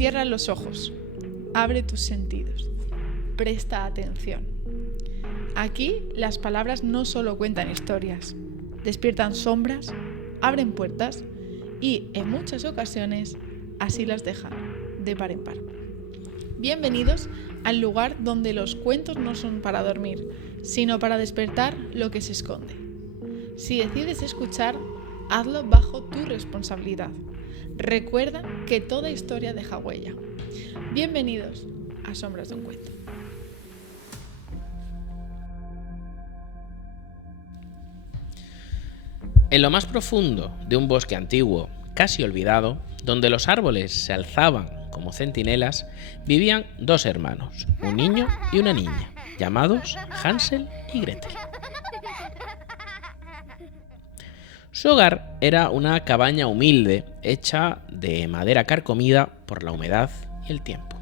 Cierra los ojos, abre tus sentidos, presta atención. Aquí las palabras no solo cuentan historias, despiertan sombras, abren puertas y, en muchas ocasiones, así las dejan, de par en par. Bienvenidos al lugar donde los cuentos no son para dormir, sino para despertar lo que se esconde. Si decides escuchar, hazlo bajo tu responsabilidad. Recuerda que toda historia deja huella. Bienvenidos a Sombras de un Cuento. En lo más profundo de un bosque antiguo, casi olvidado, donde los árboles se alzaban como centinelas, vivían dos hermanos, un niño y una niña, llamados Hansel y Gretel. Su hogar era una cabaña humilde, hecha de madera carcomida por la humedad y el tiempo.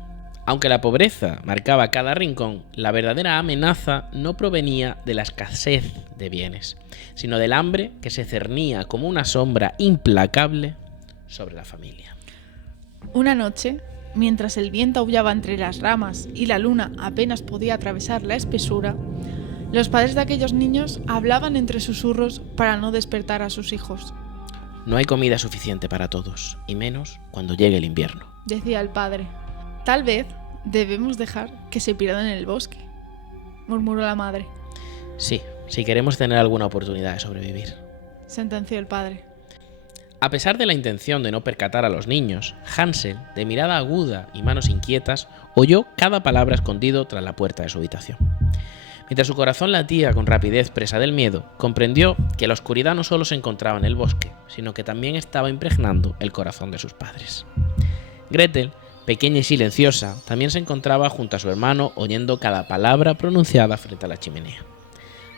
Aunque la pobreza marcaba cada rincón, la verdadera amenaza no provenía de la escasez de bienes, sino del hambre que se cernía como una sombra implacable sobre la familia. Una noche, mientras el viento aullaba entre las ramas y la luna apenas podía atravesar la espesura, los padres de aquellos niños hablaban entre susurros para no despertar a sus hijos. No hay comida suficiente para todos, y menos cuando llegue el invierno, decía el padre. Tal vez debemos dejar que se pierdan en el bosque, murmuró la madre. Sí, si queremos tener alguna oportunidad de sobrevivir, sentenció el padre. A pesar de la intención de no percatar a los niños, Hansel, de mirada aguda y manos inquietas, oyó cada palabra escondido tras la puerta de su habitación. Mientras su corazón latía con rapidez presa del miedo, comprendió que la oscuridad no solo se encontraba en el bosque, sino que también estaba impregnando el corazón de sus padres. Gretel, pequeña y silenciosa, también se encontraba junto a su hermano oyendo cada palabra pronunciada frente a la chimenea.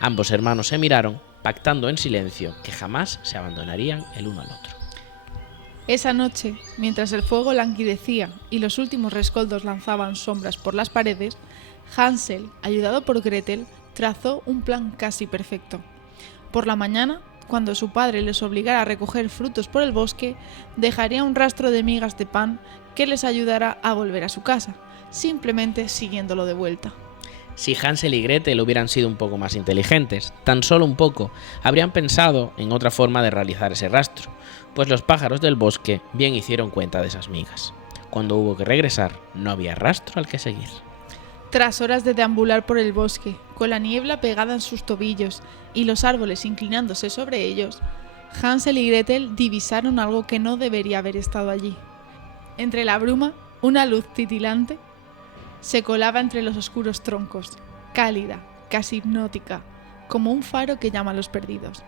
Ambos hermanos se miraron, pactando en silencio que jamás se abandonarían el uno al otro. Esa noche, mientras el fuego languidecía y los últimos rescoldos lanzaban sombras por las paredes, Hansel, ayudado por Gretel, trazó un plan casi perfecto. Por la mañana, cuando su padre les obligara a recoger frutos por el bosque, dejaría un rastro de migas de pan que les ayudará a volver a su casa, simplemente siguiéndolo de vuelta. Si Hansel y Gretel hubieran sido un poco más inteligentes, tan solo un poco, habrían pensado en otra forma de realizar ese rastro, pues los pájaros del bosque bien hicieron cuenta de esas migas. Cuando hubo que regresar, no había rastro al que seguir. Tras horas de deambular por el bosque, con la niebla pegada en sus tobillos y los árboles inclinándose sobre ellos, Hansel y Gretel divisaron algo que no debería haber estado allí. Entre la bruma, una luz titilante se colaba entre los oscuros troncos, cálida, casi hipnótica, como un faro que llama a los perdidos.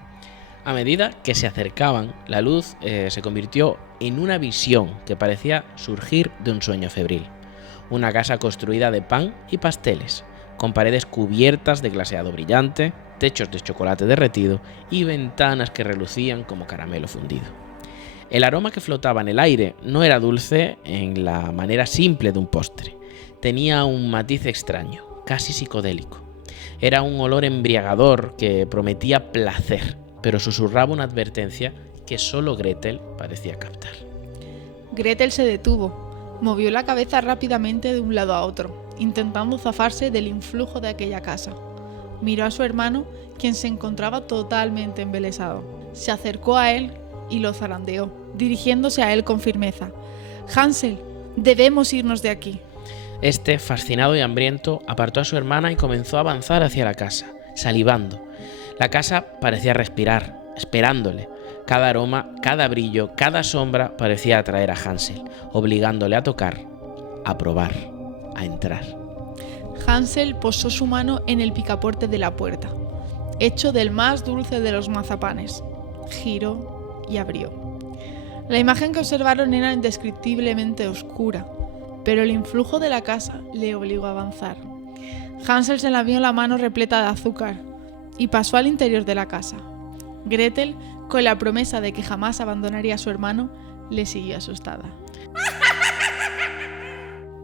A medida que se acercaban, la luz se convirtió en una visión que parecía surgir de un sueño febril. Una casa construida de pan y pasteles, con paredes cubiertas de glaseado brillante, techos de chocolate derretido y ventanas que relucían como caramelo fundido. El aroma que flotaba en el aire no era dulce en la manera simple de un postre. Tenía un matiz extraño, casi psicodélico. Era un olor embriagador que prometía placer, pero susurraba una advertencia que solo Gretel parecía captar. Gretel se detuvo. Movió la cabeza rápidamente de un lado a otro, intentando zafarse del influjo de aquella casa. Miró a su hermano, quien se encontraba totalmente embelesado. Se acercó a él y lo zarandeó, dirigiéndose a él con firmeza. «Hansel, debemos irnos de aquí». Este, fascinado y hambriento, apartó a su hermana y comenzó a avanzar hacia la casa, salivando. La casa parecía respirar, esperándole. Cada aroma, cada brillo, cada sombra parecía atraer a Hansel, obligándole a tocar, a probar, a entrar. Hansel posó su mano en el picaporte de la puerta, hecho del más dulce de los mazapanes. Giró y abrió. La imagen que observaron era indescriptiblemente oscura, pero el influjo de la casa le obligó a avanzar. Hansel se lavió la mano repleta de azúcar y pasó al interior de la casa. Gretel, con la promesa de que jamás abandonaría a su hermano, le siguió asustada.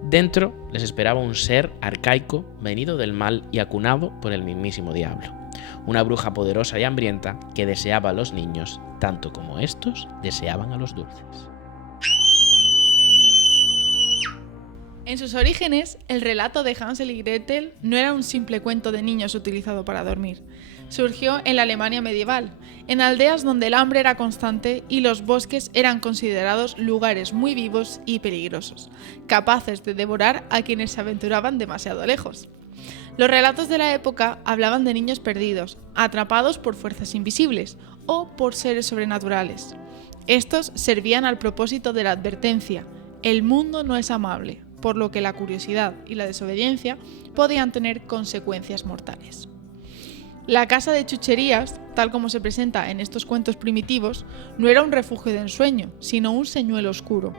Dentro les esperaba un ser arcaico, venido del mal y acunado por el mismísimo diablo. Una bruja poderosa y hambrienta que deseaba a los niños tanto como estos deseaban a los dulces. En sus orígenes, el relato de Hansel y Gretel no era un simple cuento de niños utilizado para dormir. Surgió en la Alemania medieval, en aldeas donde el hambre era constante y los bosques eran considerados lugares muy vivos y peligrosos, capaces de devorar a quienes se aventuraban demasiado lejos. Los relatos de la época hablaban de niños perdidos, atrapados por fuerzas invisibles o por seres sobrenaturales. Estos servían al propósito de la advertencia: el mundo no es amable, por lo que la curiosidad y la desobediencia podían tener consecuencias mortales. La casa de chucherías, tal como se presenta en estos cuentos primitivos, no era un refugio de ensueño, sino un señuelo oscuro.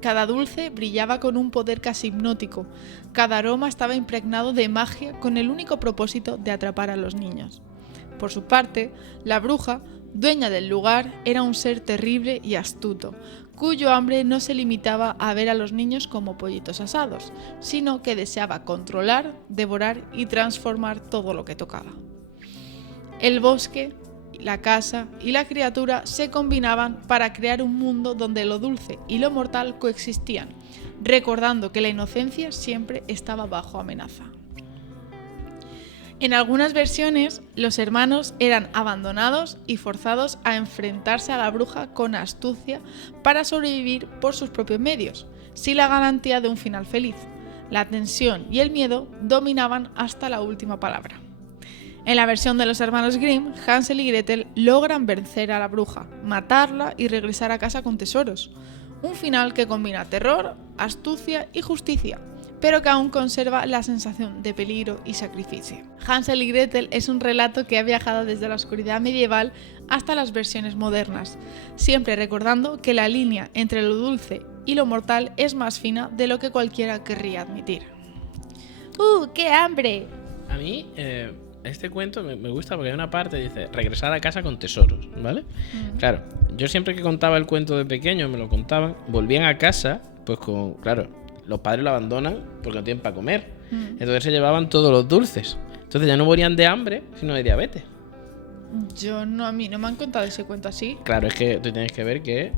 Cada dulce brillaba con un poder casi hipnótico, cada aroma estaba impregnado de magia con el único propósito de atrapar a los niños. Por su parte, la bruja, dueña del lugar, era un ser terrible y astuto, cuyo hambre no se limitaba a ver a los niños como pollitos asados, sino que deseaba controlar, devorar y transformar todo lo que tocaba. El bosque, la casa y la criatura se combinaban para crear un mundo donde lo dulce y lo mortal coexistían, recordando que la inocencia siempre estaba bajo amenaza. En algunas versiones, los hermanos eran abandonados y forzados a enfrentarse a la bruja con astucia para sobrevivir por sus propios medios, sin la garantía de un final feliz. La tensión y el miedo dominaban hasta la última palabra. En la versión de los hermanos Grimm, Hansel y Gretel logran vencer a la bruja, matarla y regresar a casa con tesoros. Un final que combina terror, astucia y justicia, pero que aún conserva la sensación de peligro y sacrificio. Hansel y Gretel es un relato que ha viajado desde la oscuridad medieval hasta las versiones modernas, siempre recordando que la línea entre lo dulce y lo mortal es más fina de lo que cualquiera querría admitir. ¡Qué hambre! A mí, este cuento me gusta porque hay una parte que dice regresar a casa con tesoros, ¿vale? Claro, yo siempre que contaba el cuento de pequeño, me lo contaban, volvían a casa, pues con, claro, los padres lo abandonan porque no tienen para comer. Entonces se llevaban todos los dulces. Entonces ya no morían de hambre, sino de diabetes. A mí no me han contado ese cuento así. Claro, es que tú tienes que ver que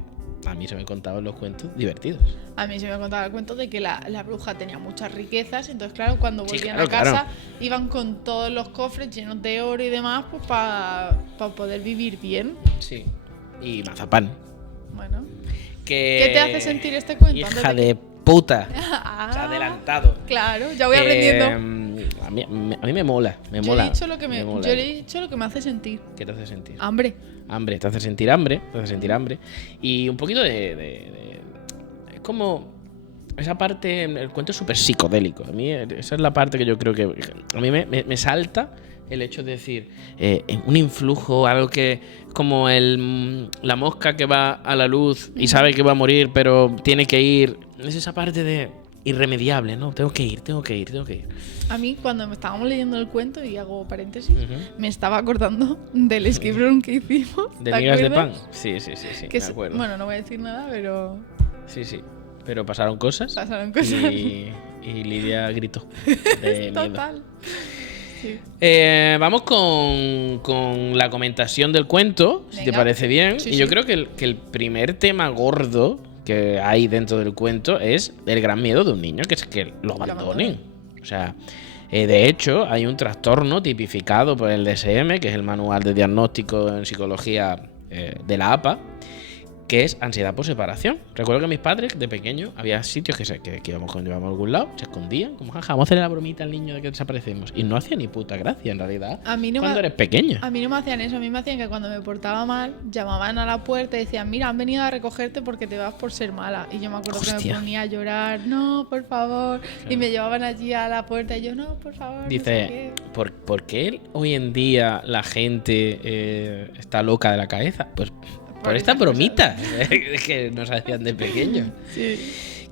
a mí se me contaban los cuentos divertidos. A mí se me contaba el cuento de que la bruja tenía muchas riquezas, entonces claro, cuando volvían a casa iban con todos los cofres llenos de oro y demás, pues para poder vivir bien. Sí, y mazapán. Bueno, ¿qué te hace sentir este cuento? Hija de puta. Se ha adelantado. Claro, ya voy aprendiendo. A mí me mola. Yo le he dicho lo que me hace sentir. ¿Qué te hace sentir? Hambre. Te hace sentir hambre. Y un poquito de es como esa parte, el cuento es súper psicodélico. A mí esa es la parte que yo creo que a mí me salta el hecho de decir un influjo, algo que como la mosca que va a la luz y sabe que va a morir pero tiene que ir. Es esa parte de irremediable, ¿no? Tengo que ir. A mí, cuando estábamos leyendo el cuento, y hago paréntesis, me estaba acordando del escape room que hicimos. ¿De migas de pan? Sí, me acuerdo. Bueno, no voy a decir nada, pero... Sí, pero pasaron cosas. Y Lidia gritó de miedo. Total. Sí. Vamos con la comentación del cuento, si te parece bien. Sí, y yo creo que el primer tema gordo que hay dentro del cuento es el gran miedo de un niño, que es que lo abandonen. O sea, de hecho, hay un trastorno tipificado por el DSM, que es el Manual de Diagnóstico en Psicología de la APA, que es ansiedad por separación. Recuerdo que mis padres, de pequeño, había sitios que íbamos cuando íbamos a algún lado, se escondían, como jaja, vamos a hacerle la bromita al niño de que desaparecemos. Y no hacía ni puta gracia, en realidad, cuando eres pequeño. A mí no me hacían eso, a mí me hacían que cuando me portaba mal, llamaban a la puerta y decían, mira, han venido a recogerte porque te vas por ser mala. Y yo me acuerdo que me ponía a llorar, no, por favor. Claro. Y me llevaban allí a la puerta y yo, no, por favor. Dice, no sé ¿por qué hoy en día la gente está loca de la cabeza? Pues por estas bromitas que nos hacían de pequeños. Sí.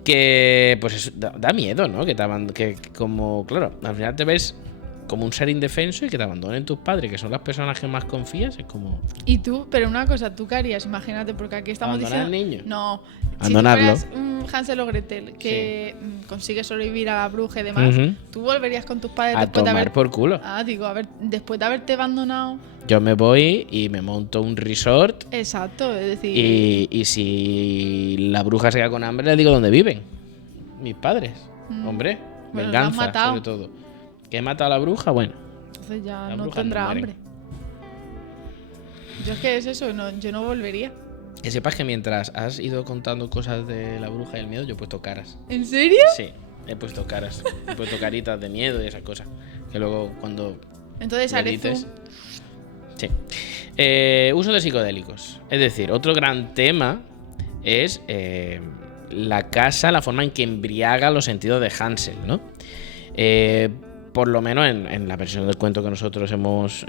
Que pues eso da miedo, ¿no? Que como, claro, al final te ves como un ser indefenso y que te abandonen tus padres, que son las personas que más confías, es como... Y tú, pero una cosa, ¿tú qué harías? Imagínate, porque aquí estamos diciendo... ¿Abandonar al niño? No. Abandonarlo. Si tú fueras Hansel o Gretel, que consigue sobrevivir a la bruja y demás, ¿tú volverías con tus padres después de haber... por culo. Después de haberte abandonado... Yo me voy y me monto un resort. Exacto, es decir... Y si la bruja se queda con hambre, le digo dónde viven. mis padres. Hombre, Bueno, la han venganza, matado. sobre todo. ¿Que he matado a la bruja? Bueno, Entonces ya las no brujas tendrá no mueren. hambre. Yo es que es eso, yo no volvería. Que sepas que mientras has ido contando cosas de la bruja y el miedo, yo he puesto caras. ¿En serio? Sí, he puesto caras. He puesto caritas de miedo y esas cosas. Que luego cuando Entonces lo haré dices... zoom. Sí. Uso de psicodélicos. Es decir, otro gran tema es la casa, la forma en que embriaga los sentidos de Hansel, ¿no? Por lo menos en la versión del cuento que nosotros hemos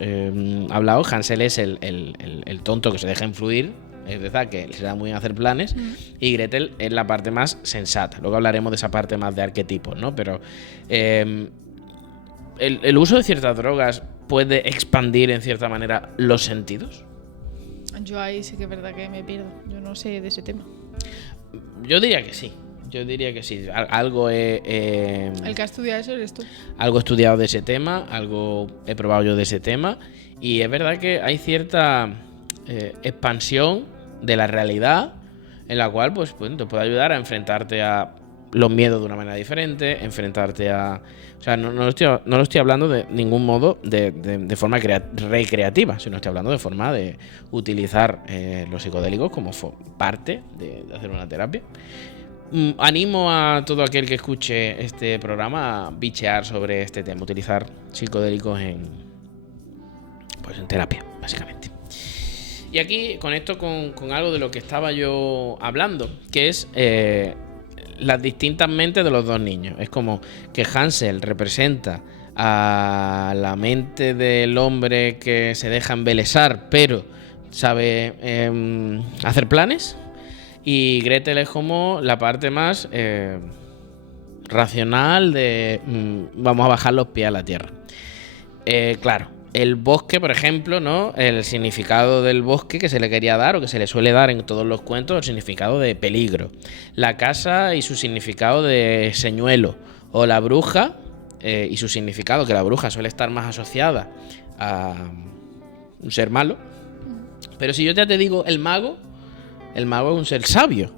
hablado, Hansel es el tonto que se deja influir, es verdad que se da muy a hacer planes, y Gretel es la parte más sensata. Luego hablaremos de esa parte más de arquetipos, ¿no? Pero el uso de ciertas drogas puede expandir en cierta manera los sentidos. Yo ahí sí que es verdad que me pierdo. Yo no sé de ese tema. Yo diría que sí. Yo diría que sí. Algo El que ha estudiado eso eres tú. algo he estudiado de ese tema, algo he probado yo de ese tema. Y es verdad que hay cierta expansión de la realidad en la cual pues te puede ayudar a enfrentarte a los miedos de una manera diferente, enfrentarte a... O sea, no lo estoy hablando de ningún modo de forma recreativa, sino estoy hablando de forma de utilizar los psicodélicos como parte de hacer una terapia. Animo a todo aquel que escuche este programa a bichear sobre este tema, utilizar psicodélicos en terapia, básicamente. Y aquí conecto con algo de lo que estaba yo hablando, que es las distintas mentes de los dos niños. Es como que Hansel representa a la mente del hombre que se deja embelesar, pero sabe hacer planes. Y Gretel es como la parte más racional de vamos a bajar los pies a la tierra. Claro, el bosque, por ejemplo, ¿no? El significado del bosque que se le quería dar o que se le suele dar en todos los cuentos, el significado de peligro. La casa y su significado de señuelo. O la bruja y su significado, que la bruja suele estar más asociada a un ser malo. Pero si yo ya te digo el mago es un ser sabio.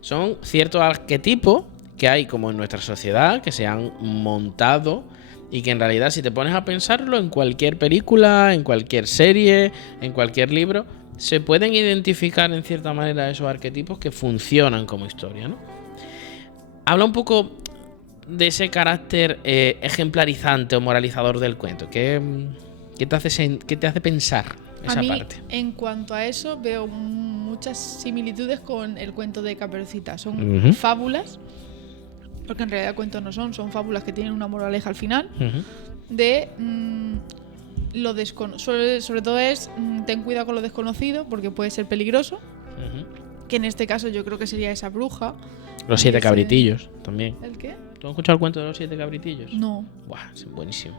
Son ciertos arquetipos que hay como en nuestra sociedad que se han montado y que en realidad, si te pones a pensarlo, en cualquier película, en cualquier serie, en cualquier libro, se pueden identificar en cierta manera esos arquetipos que funcionan como historia, ¿no? Habla un poco de ese carácter ejemplarizante o moralizador del cuento. ¿Qué te hace pensar esa a mí, parte? En cuanto a eso, veo muchas similitudes con el cuento de Caperucita. Son fábulas, porque en realidad cuentos no son fábulas que tienen una moraleja al final, de lo desconocido. Sobre todo es ten cuidado con lo desconocido, porque puede ser peligroso, que en este caso yo creo que sería esa bruja. Los 7 cabritillos también. ¿El qué? ¿Tú has escuchado el cuento de los 7 cabritillos? No. Buah, es buenísimo.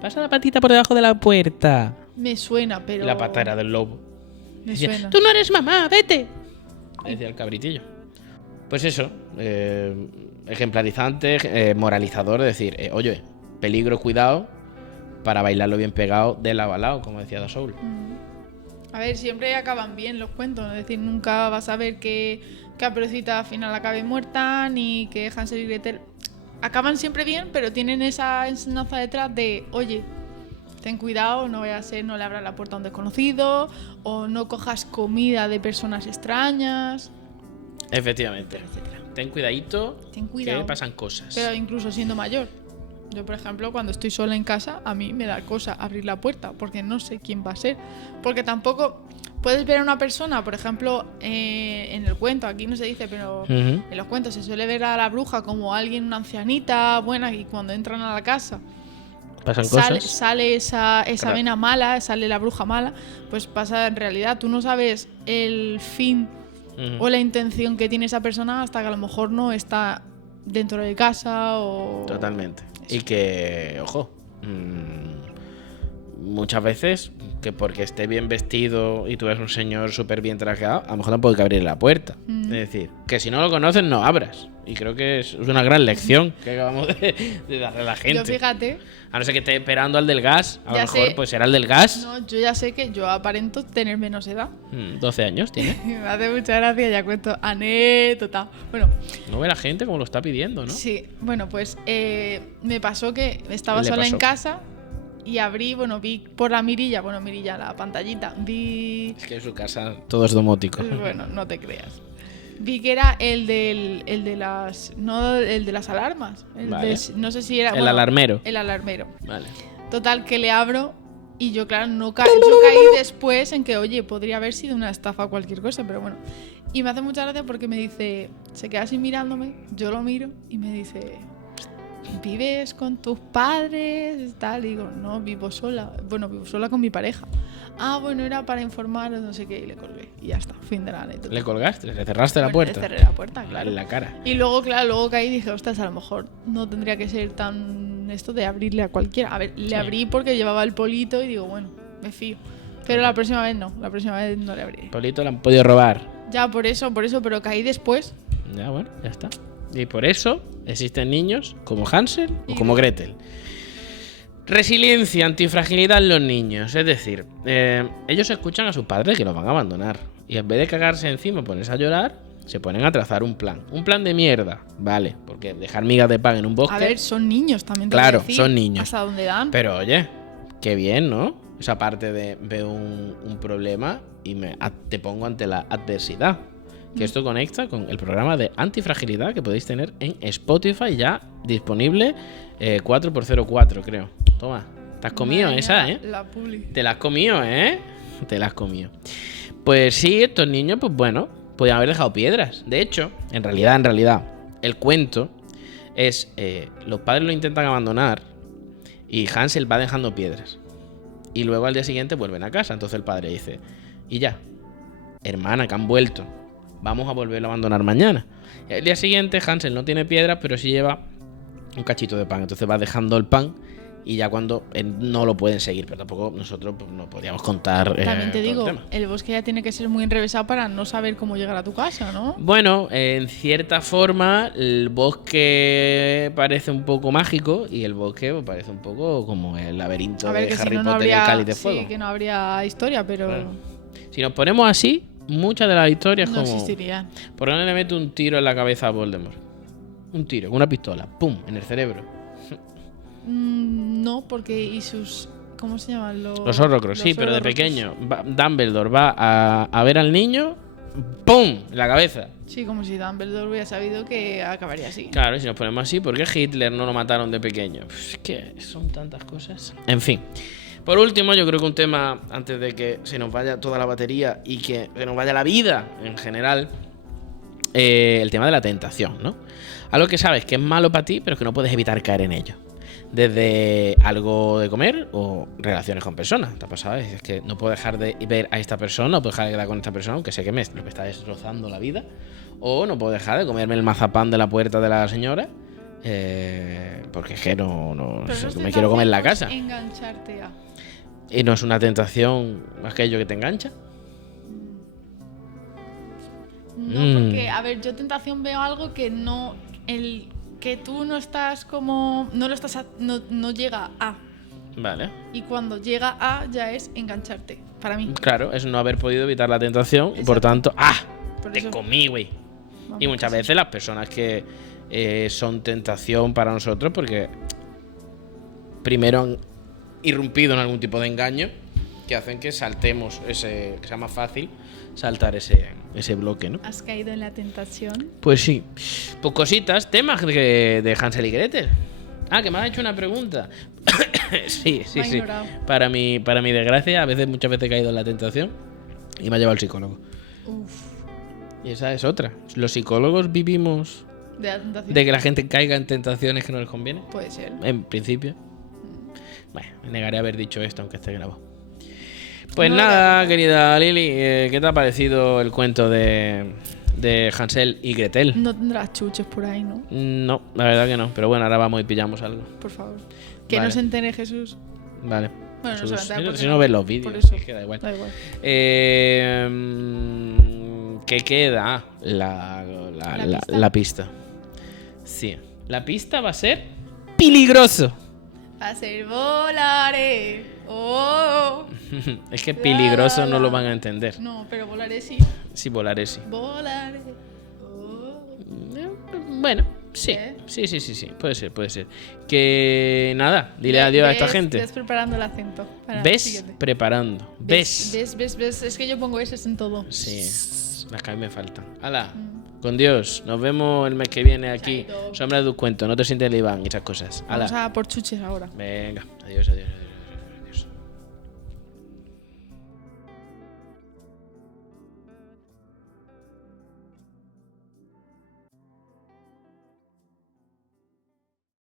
Pasa la patita por debajo de la puerta. Me suena, pero... La pata era del lobo. Me Decía, suena. tú no eres mamá, vete. Decía el cabritillo. Pues eso, ejemplarizante, moralizador, de decir, oye, peligro, cuidado, para bailarlo bien pegado de lado a lado, como decía Da Soul. A ver, siempre acaban bien los cuentos, es decir, nunca vas a ver que Caperucita al final acabe muerta, ni que Hansel y Gretel acaban siempre bien, pero tienen esa enseñanza detrás de, oye, ten cuidado, no vaya a ser, no le abras la puerta a un desconocido, o no cojas comida de personas extrañas. Efectivamente. Etcétera. Ten cuidadito, Ten cuidado. que pasan cosas. Pero incluso siendo mayor. Yo, por ejemplo, cuando estoy sola en casa, a mí me da cosa abrir la puerta, porque no sé quién va a ser. Porque tampoco puedes ver a una persona, por ejemplo, en el cuento, aquí no se dice, pero en los cuentos se suele ver a la bruja como alguien, una ancianita buena, y cuando entran a la casa pasan cosas. sale esa Claro. vena mala, sale la bruja mala, pues pasa en realidad. Tú no sabes el fin o la intención que tiene esa persona hasta que a lo mejor no está dentro de casa o... Totalmente. Y que, ojo, muchas veces que porque esté bien vestido y tú eres un señor súper bien trajeado, a lo mejor tampoco hay que abrir la puerta. Es decir, que si no lo conoces, no abras. Y creo que es una gran lección que acabamos de darle a la gente. Yo fíjate. A no ser que esté esperando al del gas, a lo Ya mejor sé. pues será el del gas. No, yo ya sé que yo aparento tener menos edad. 12 años tiene. Me hace mucha gracia, ya cuento anécdota. Bueno, No ve la gente como lo está pidiendo, ¿no? sí, bueno, pues me pasó que estaba Le sola pasó. en casa y vi por la mirilla, la pantallita, Es que en su casa todo es domótico. bueno, no te creas. Vi que era el de las, no el de las alarmas, Vale. no sé si era El alarmero. El alarmero. Vale. Total, que le abro y yo, claro, yo caí después en que, oye, podría haber sido una estafa o cualquier cosa, pero bueno. Y me hace mucha gracia porque me dice, se queda así mirándome, yo lo miro y me dice, ¿vives con tus padres? Tal, y digo, no, vivo sola. Bueno, vivo sola con mi pareja. Ah, bueno, era para informar, no sé qué, y le colgué. Y ya está, fin de la anécdota. ¿Le colgaste? ¿Le cerraste la Bueno, puerta? le cerré la puerta, claro. En la cara. Y luego, claro, luego caí y dije, ostras, a lo mejor no tendría que ser tan esto de abrirle a cualquiera. A ver, le abrí porque llevaba el polito y digo, bueno, me fío. Pero la próxima vez no le abrí. Polito le han podido robar. Ya, por eso, pero caí después. Ya, bueno, ya está. Y por eso existen niños como Hansel o Y- como Gretel. Resiliencia, antifragilidad en los niños. Es decir, ellos escuchan a sus padres que los van a abandonar. Y en vez de cagarse encima y ponerse a llorar, se ponen a trazar un plan. Un plan de mierda, vale. Porque dejar migas de pan en un bosque. A ver, son niños también. te Claro, voy a decir, son niños. Hasta dónde dan. Pero oye, qué bien, ¿no? Esa parte de veo un problema y te pongo ante la adversidad. Que esto conecta con el programa de antifragilidad que podéis tener en Spotify, ya disponible 4x04, creo. Toma, te has comido Madre esa, mía, ¿eh? La publi. Te la has comido, ¿eh? Te la has comido. Pues sí, estos niños, pues bueno, podían haber dejado piedras. De hecho, en realidad, el cuento es los padres lo intentan abandonar y Hansel va dejando piedras. Y luego al día siguiente vuelven a casa. Entonces el padre dice, y ya, hermana, que han vuelto, vamos a volverlo a abandonar mañana. Y al día siguiente Hansel no tiene piedras, pero sí lleva un cachito de pan. Entonces va dejando el pan y ya cuando no lo pueden seguir. Pero tampoco nosotros pues, no podíamos contar También te todo digo, el tema. el bosque ya tiene que ser muy enrevesado para no saber cómo llegar a tu casa, ¿no? Bueno, en cierta forma el bosque parece un poco mágico y el bosque pues, parece un poco como el laberinto A ver, de que si Harry no, no Potter y el habría, Cáliz de Fuego. sí, que no habría historia, pero Claro. Si nos ponemos así, muchas de las historias no como... existirían. ¿Por qué no le meto un tiro en la cabeza a Voldemort? Un tiro, con una pistola, ¡pum!, en el cerebro. No, porque y sus... ¿Cómo se llaman? Los Horrocrux, sí, pero de Horrocrux. pequeño. Dumbledore va a ver al niño, ¡pum!, en la cabeza. Sí, como si Dumbledore hubiera sabido que acabaría así. Claro, y si nos ponemos así, ¿por qué Hitler no lo mataron de pequeño? Pues es que son tantas cosas. En fin. Por último, yo creo que un tema, antes de que se nos vaya toda la batería y que se nos vaya la vida en general, el tema de la tentación, ¿no? Algo que sabes que es malo para ti, pero que no puedes evitar caer en ello. Desde algo de comer o relaciones con personas. ¿Te ha pasado? Es que no puedo dejar de ver a esta persona, no puedo dejar de quedar con esta persona, aunque sé que me está destrozando la vida. O no puedo dejar de comerme el mazapán de la puerta de la señora. Porque es que no Pero sé, no es me quiero comer en la casa. tentación engancharte a... Y no es una tentación aquello que te engancha. No, porque, a ver, yo tentación veo algo que no... que tú no estás como... No lo estás... no llega a... Vale. Y cuando llega a, ya es engancharte. Para mí. Claro, es no haber podido evitar la tentación y por Exacto. tanto, ¡ah! Por Te eso- comí, güey. Vamos, Y muchas que sí. veces las personas que son tentación para nosotros porque primero han irrumpido en algún tipo de engaño que hacen que saltemos que sea más fácil saltar ese bloque, ¿no? ¿Has caído en la tentación? Pues sí. Pues cositas, temas de Hansel y Gretel. Ah, que me has hecho una pregunta. sí. Me ha ignorado. Para mi desgracia, muchas veces he caído en la tentación y me ha llevado el psicólogo. Uf. Y esa es otra. Los psicólogos vivimos De la tentación. de que la gente caiga en tentaciones que no les conviene. Puede ser. En principio. Bueno, me negaré a haber dicho esto aunque esté grabado. Pues No, nada, ya. querida Lili, ¿qué te ha parecido el cuento de Hansel y Gretel? No tendrás chuches por ahí, ¿no? No, la verdad que no. Pero bueno, ahora vamos y pillamos algo. Por favor. Que Vale. no se entere Jesús. Vale. Bueno, no se va a enterar porque si no ves los vídeos, por eso. es que da igual. Da igual. ¿Qué queda? La pista. pista. Sí. La pista va a ser peligroso. Va a ser volaré. Oh. Es que peligroso no lo van a entender. No, pero volaré sí. Sí, volaré sí. Volaré. Oh. Bueno, sí. ¿Eh? Sí. Puede ser. Que nada, dile adiós a esta gente. Ves preparando el acento. Para el ¿Ves? siguiente. Preparando. ¿Ves? Ves. Es que yo pongo S en todo. Sí, las que a mí me faltan. ¡Hala! Con Dios, nos vemos el mes que viene aquí. Chaito. Sombra de tu cuento, no te sientes el Iván y esas cosas. ¡Hala! Vamos a por chuches ahora. Venga, adiós.